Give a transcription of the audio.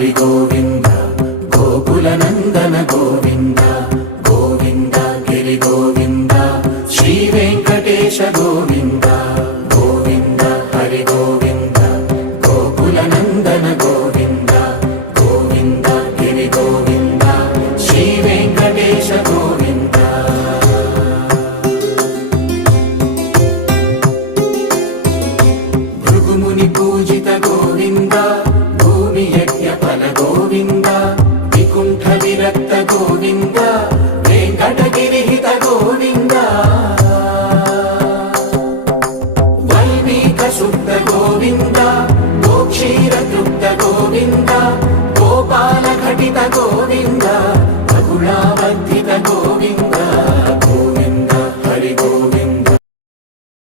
హరి గోవింద గోకుల నందన గోవింద గోవింద గిరి గోవింద శ్రీ వెంకటేశ గోవింద గోవింద హరి గోవింద గోకుల నందన గోవింద గోవింద గిరి గోవింద శ్రీ వెంకటేశ గోవింద భృగుముని పూజిత గోవింద భూమి యజ్ఞ ఫల గోవింద వికుంఠ విరక్త గోవింద వెంకటగిరిహిత గోవింద వల్మీక శుద్ధ గోవింద గోక్షీర తృప్త గోవింద గోపాల ఘటిత గోవింద